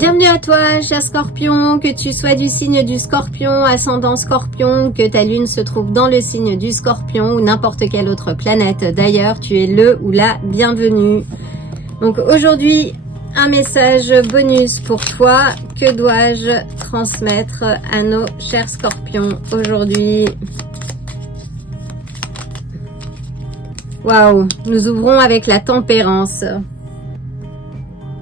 Bienvenue à toi, cher Scorpion, que tu sois du signe du Scorpion, ascendant Scorpion, que ta lune se trouve dans le signe du Scorpion ou n'importe quelle autre planète. D'ailleurs, tu es le ou la bienvenue. Donc aujourd'hui, un message bonus pour toi. Que dois-je transmettre à nos chers Scorpions aujourd'hui? Waouh, nous ouvrons avec la tempérance.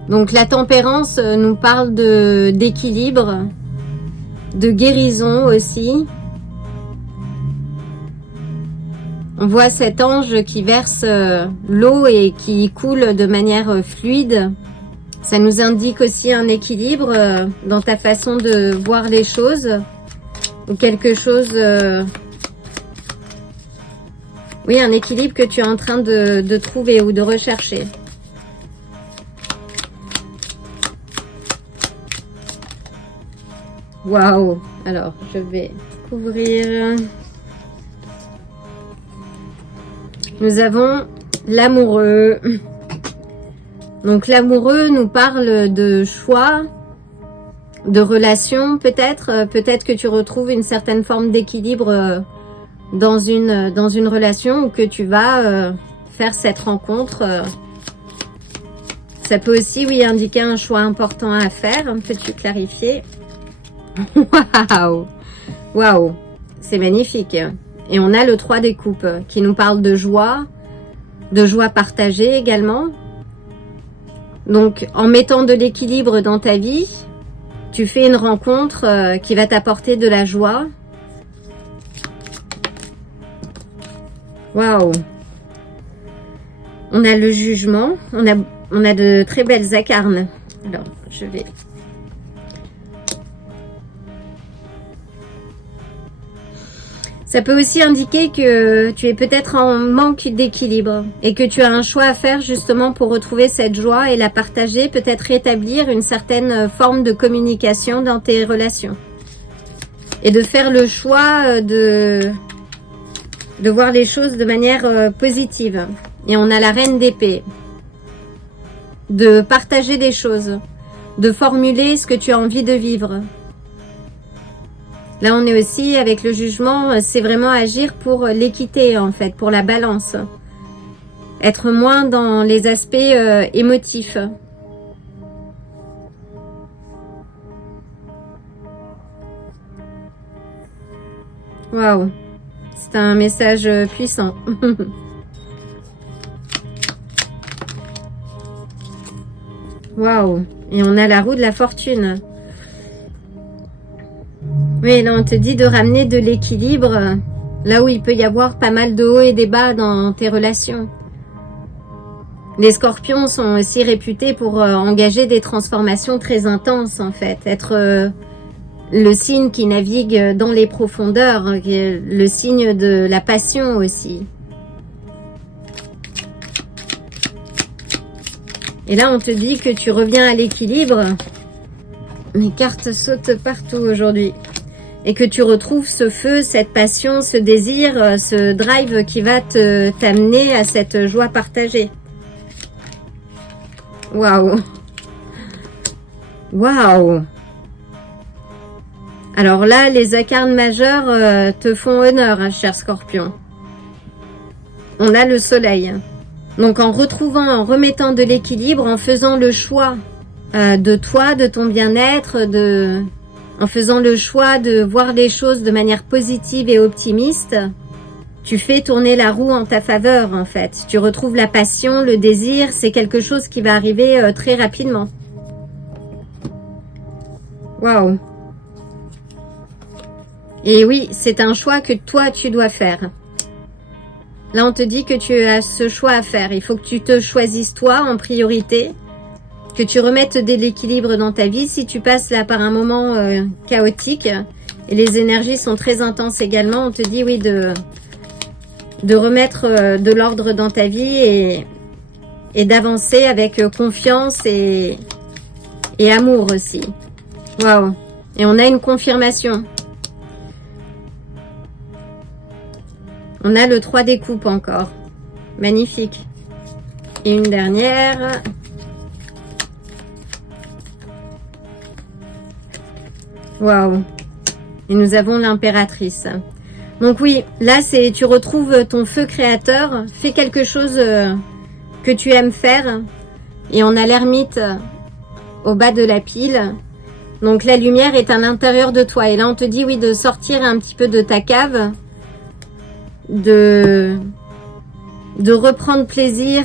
Donc la tempérance nous parle d'équilibre, de guérison aussi. On voit cet ange qui verse l'eau et qui coule de manière fluide. Ça nous indique aussi un équilibre dans ta façon de voir les choses. Ou quelque chose... oui, un équilibre que tu es en train de trouver ou de rechercher. Waouh! Alors, je vais couvrir. Nous avons l'amoureux. Donc, l'amoureux nous parle de choix, de relation peut-être. Peut-être que tu retrouves une certaine forme d'équilibre dans une relation ou que tu vas faire cette rencontre. Ça peut aussi, oui, indiquer un choix important à faire. Peux-tu clarifier? Waouh! Waouh! C'est magnifique. Et on a le 3 des coupes qui nous parle de joie partagée également. Donc, en mettant de l'équilibre dans ta vie, tu fais une rencontre qui va t'apporter de la joie. Waouh! On a le jugement. On a de très belles incarnes. Alors, je vais... Ça peut aussi indiquer que tu es peut-être en manque d'équilibre et que tu as un choix à faire justement pour retrouver cette joie et la partager, peut-être rétablir une certaine forme de communication dans tes relations. Et de faire le choix de voir les choses de manière positive. Et on a la reine d'épée. De partager des choses, de formuler ce que tu as envie de vivre. Là, on est aussi avec le jugement, c'est vraiment agir pour l'équité en fait, pour la balance. Être moins dans les aspects émotifs. Waouh, c'est un message puissant. Waouh, et on a la roue de la fortune. Oui, là on te dit de ramener de l'équilibre là où il peut y avoir pas mal de hauts et des bas dans tes relations. Les scorpions sont aussi réputés pour engager des transformations très intenses en fait. Être le signe qui navigue dans les profondeurs, le signe de la passion aussi. Et là on te dit que tu reviens à l'équilibre. Mes cartes sautent partout aujourd'hui. Et que tu retrouves ce feu, cette passion, ce désir, ce drive qui va t'amener à cette joie partagée. Waouh! Waouh! Alors là, les arcanes majeures te font honneur, hein, cher Scorpion. On a le soleil. Donc en retrouvant, en remettant de l'équilibre, en faisant le choix de toi, de ton bien-être, en faisant le choix de voir les choses de manière positive et optimiste, tu fais tourner la roue en ta faveur en fait. Tu retrouves la passion, le désir, c'est quelque chose qui va arriver très rapidement. Waouh! Et oui, c'est un choix que toi tu dois faire. Là on te dit que tu as ce choix à faire. Il faut que tu te choisisses toi en priorité. Que tu remettes de l'équilibre dans ta vie si tu passes là par un moment chaotique et les énergies sont très intenses également. On te dit oui de remettre de l'ordre dans ta vie et d'avancer avec confiance et amour aussi. Waouh! Et on a une confirmation. On a le 3 des coupes encore. Magnifique. Et une dernière. Waouh. Et nous avons l'impératrice. Donc oui, là, c'est tu retrouves ton feu créateur. Fais quelque chose que tu aimes faire. Et on a l'ermite au bas de la pile. Donc la lumière est à l'intérieur de toi. Et là, on te dit, oui, de sortir un petit peu de ta cave. De reprendre plaisir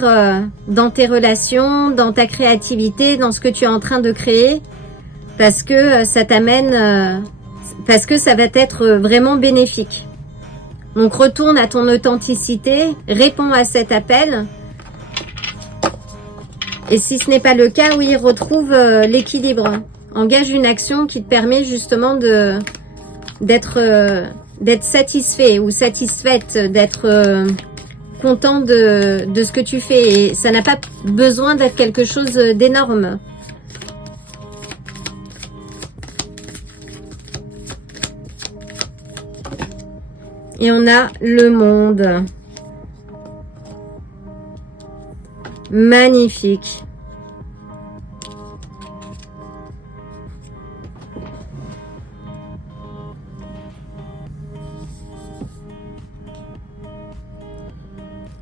dans tes relations, dans ta créativité, dans ce que tu es en train de créer. Parce que ça t'amène... parce que ça va être vraiment bénéfique. Donc retourne à ton authenticité, réponds à cet appel. Et si ce n'est pas le cas, oui, retrouve l'équilibre. Engage une action qui te permet justement d'être satisfait ou satisfaite, d'être content de ce que tu fais. Et ça n'a pas besoin d'être quelque chose d'énorme. Et on a le monde. Magnifique.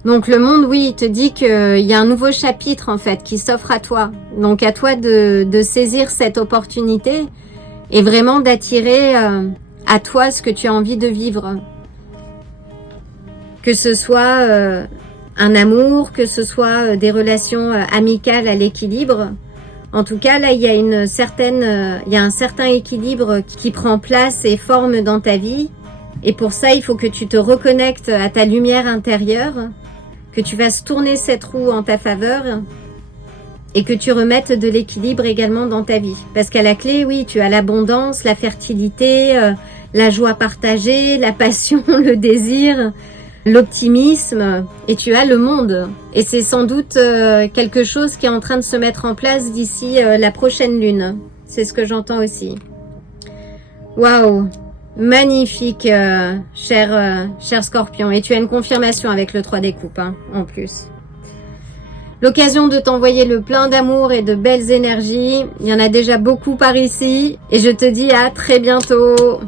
Donc le monde, oui, il te dit qu'il y a un nouveau chapitre en fait qui s'offre à toi. Donc à toi de saisir cette opportunité et vraiment d'attirer à toi ce que tu as envie de vivre. Que ce soit un amour, que ce soit des relations amicales à l'équilibre. En tout cas, là, il y a un certain équilibre qui prend place et forme dans ta vie. Et pour ça, il faut que tu te reconnectes à ta lumière intérieure, que tu fasses tourner cette roue en ta faveur et que tu remettes de l'équilibre également dans ta vie. Parce qu'à la clé, oui, tu as l'abondance, la fertilité, la joie partagée, la passion, le désir, l'optimisme, et tu as le monde. Et c'est sans doute quelque chose qui est en train de se mettre en place d'ici la prochaine lune. C'est ce que j'entends aussi. Waouh! Magnifique, cher Scorpion. Et tu as une confirmation avec le 3 des coupes, hein, en plus. L'occasion de t'envoyer le plein d'amour et de belles énergies. Il y en a déjà beaucoup par ici. Et je te dis à très bientôt.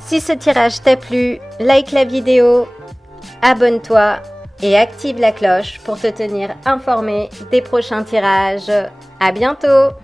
Si ce tirage t'a plu, like la vidéo, abonne-toi et active la cloche pour te tenir informé des prochains tirages. À bientôt!